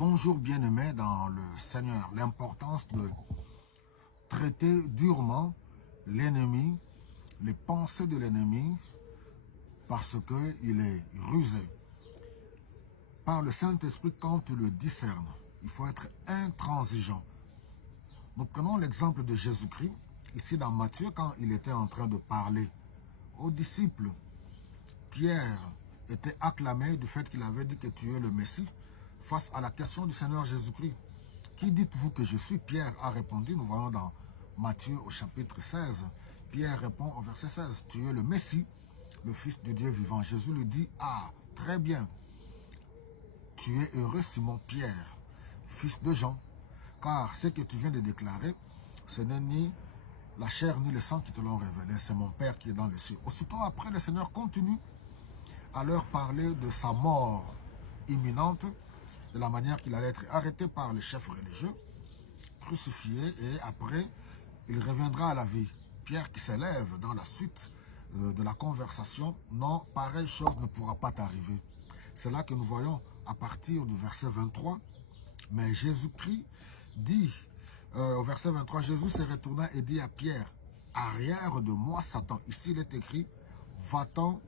Bonjour bien-aimés dans le Seigneur. L'importance de traiter durement l'ennemi, les pensées de l'ennemi, parce qu'il est rusé. Par le Saint-Esprit, quand tu le discernes, il faut être intransigeant. Nous prenons l'exemple de Jésus-Christ, ici dans Matthieu, quand il était en train de parler aux disciples. Pierre était acclamé du fait qu'il avait dit que tu es le Messie, face à la question du Seigneur Jésus-Christ. Qui dites-vous que je suis? Pierre a répondu, nous voyons dans Matthieu au chapitre 16. Pierre répond au verset 16, tu es le Messie, le Fils du Dieu vivant. Jésus lui dit, ah, très bien, tu es heureux Simon Pierre, fils de Jean, car ce que tu viens de déclarer, ce n'est ni la chair ni le sang qui te l'ont révélé, c'est mon Père qui est dans les cieux. Aussitôt après, le Seigneur continue à leur parler de sa mort imminente, de la manière qu'il allait être arrêté par les chefs religieux, crucifié, et après, il reviendra à la vie. Pierre qui s'élève dans la suite de la conversation, non, pareille chose ne pourra pas t'arriver. C'est là que nous voyons à partir du verset 23, mais Jésus-Christ dit, au verset 23, Jésus se retourna et dit à Pierre, arrière de moi Satan. Ici il est écrit, va-t'en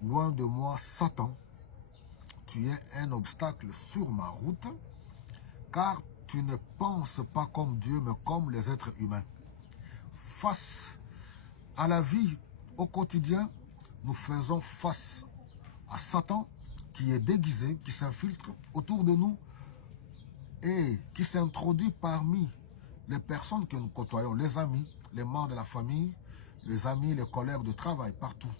loin de moi Satan. Tu es un obstacle sur ma route, car tu ne penses pas comme Dieu, mais comme les êtres humains. Face à la vie au quotidien, nous faisons face à Satan qui est déguisé, qui s'infiltre autour de nous et qui s'introduit parmi les personnes que nous côtoyons, les amis, les membres de la famille, les amis, les collègues de travail, partout.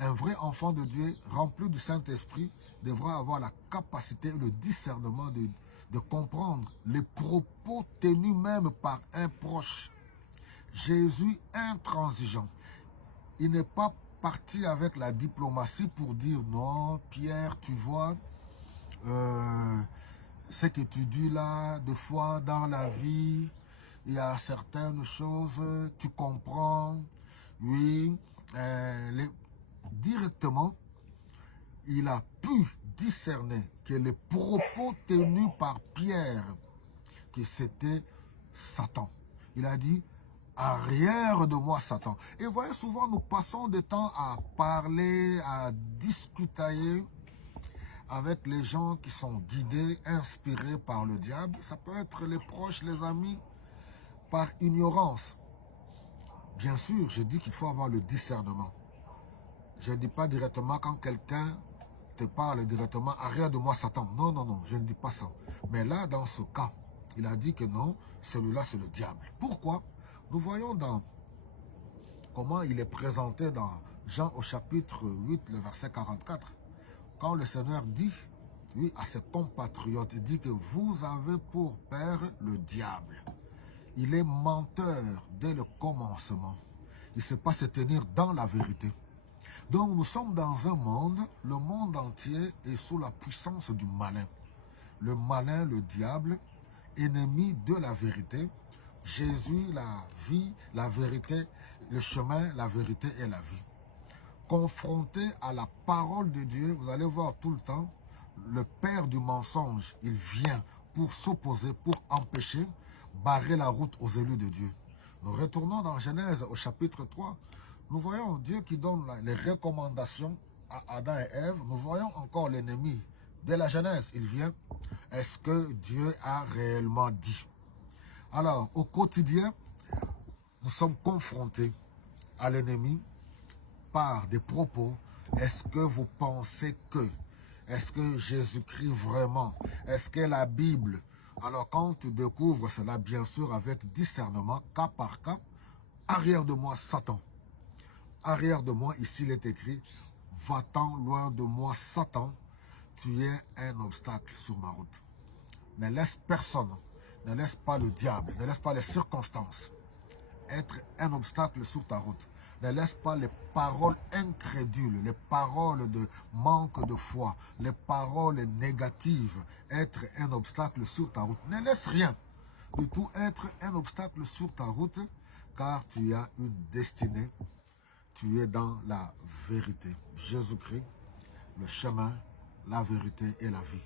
Un vrai enfant de Dieu rempli du Saint-Esprit devra avoir la capacité, le discernement de comprendre les propos tenus même par un proche. Jésus intransigeant. Il n'est pas parti avec la diplomatie pour dire non, Pierre, tu vois, ce que tu dis là, des fois dans la vie, il y a certaines choses, tu comprends, oui, directement, il a pu discerner que les propos tenus par Pierre, que c'était Satan. Il a dit, arrière de moi Satan. Et vous voyez, souvent nous passons du temps à parler, à discuter avec les gens qui sont guidés, inspirés par le diable. Ça peut être les proches, les amis, par ignorance. Bien sûr, je dis qu'il faut avoir le discernement. Je ne dis pas directement quand quelqu'un te parle directement, arrière de moi Satan. Non, non, non, je ne dis pas ça. Mais là, dans ce cas, il a dit que non, celui-là c'est le diable. Pourquoi? Nous voyons dans comment il est présenté dans Jean au chapitre 8, le verset 44. Quand le Seigneur dit, oui, à ses compatriotes, il dit que vous avez pour père le diable. Il est menteur dès le commencement. Il ne sait pas se tenir dans la vérité. Donc nous sommes dans un monde, le monde entier est sous la puissance du malin. Le malin, le diable, ennemi de la vérité. Jésus, la vie, la vérité, le chemin, la vérité et la vie. Confronté à la parole de Dieu, vous allez voir tout le temps, le père du mensonge, il vient pour s'opposer, pour empêcher, barrer la route aux élus de Dieu. Nous retournons dans Genèse au chapitre 3. Nous voyons Dieu qui donne les recommandations à Adam et Ève. Nous voyons encore l'ennemi. Dès la Genèse, il vient. Est-ce que Dieu a réellement dit? Alors, au quotidien, nous sommes confrontés à l'ennemi par des propos. Est-ce que vous pensez que? Est-ce que Jésus-Christ vraiment? Est-ce que la Bible? Alors, quand tu découvres cela, bien sûr, avec discernement, cas par cas, arrière de moi, Satan. Arrière de moi, ici il est écrit, va-t'en loin de moi, Satan, tu es un obstacle sur ma route. Ne laisse personne, ne laisse pas le diable, ne laisse pas les circonstances être un obstacle sur ta route. Ne laisse pas les paroles incrédules, les paroles de manque de foi, les paroles négatives être un obstacle sur ta route. Ne laisse rien du tout être un obstacle sur ta route, car tu as une destinée. Tu es dans la vérité. Jésus-Christ, le chemin, la vérité et la vie.